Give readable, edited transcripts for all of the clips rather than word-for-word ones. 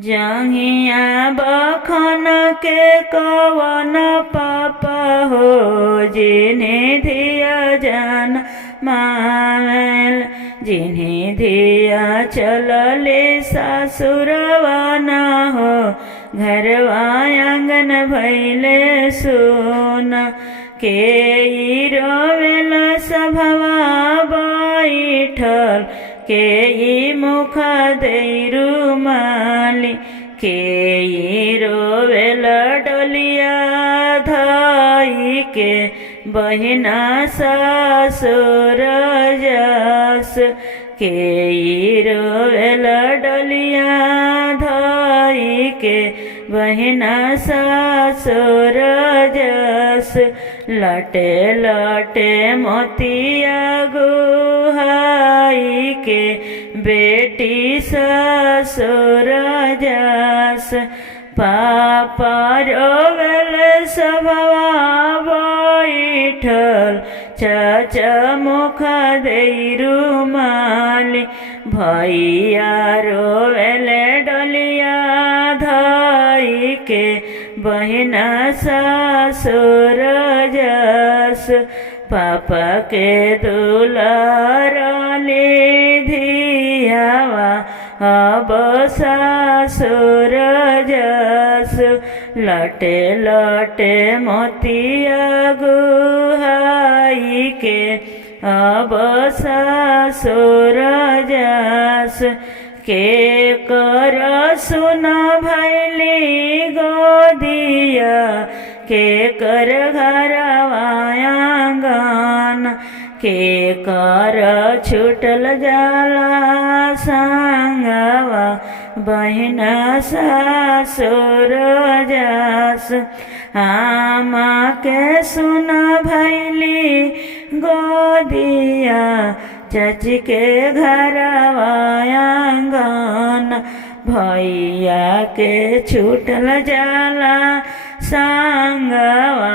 जहिया बखन के कवन पाप हो जिन्हें धिया जान मावेल जिन्हें धिया चलले सासुरवा न हो घरवा आंगन भैले सुन के रोवेल सभवा बैठल के मुख रुमाली के रोवेल डोलिया धाई के बहिना सासुर जस के रोवेल डोलिया धाई के बहिना सासुर जस लटे लटे मोतिया गुहाई के बेटी ससुर जस पापा रोवेल सभवा बैठल चाचा मुख रुमाली भैया रोवेल डोलिया धाई के बहिना सासुर जस पापा के दुलाराले धियावा अब सासुर जस लटे लटे मोतिया गुहाई के अब सासुर जस के कर सुन भैली गोदिया के कर घरवा आंगन के कर छूटल जाला संगवा बहिना सासुर जस आमा के सुन भैली गोदिया चाची के घरवा आंगन भैया के छूटल जाला संगवा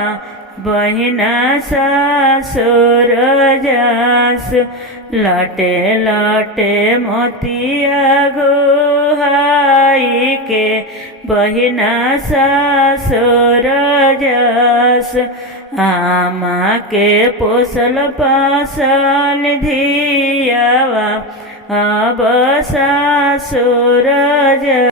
बहिना सासुर जस लटे लटे मोतिया गुहाई के बहिना सासुर जस आमा के पोसल पासल धियावा अब सासुर जस।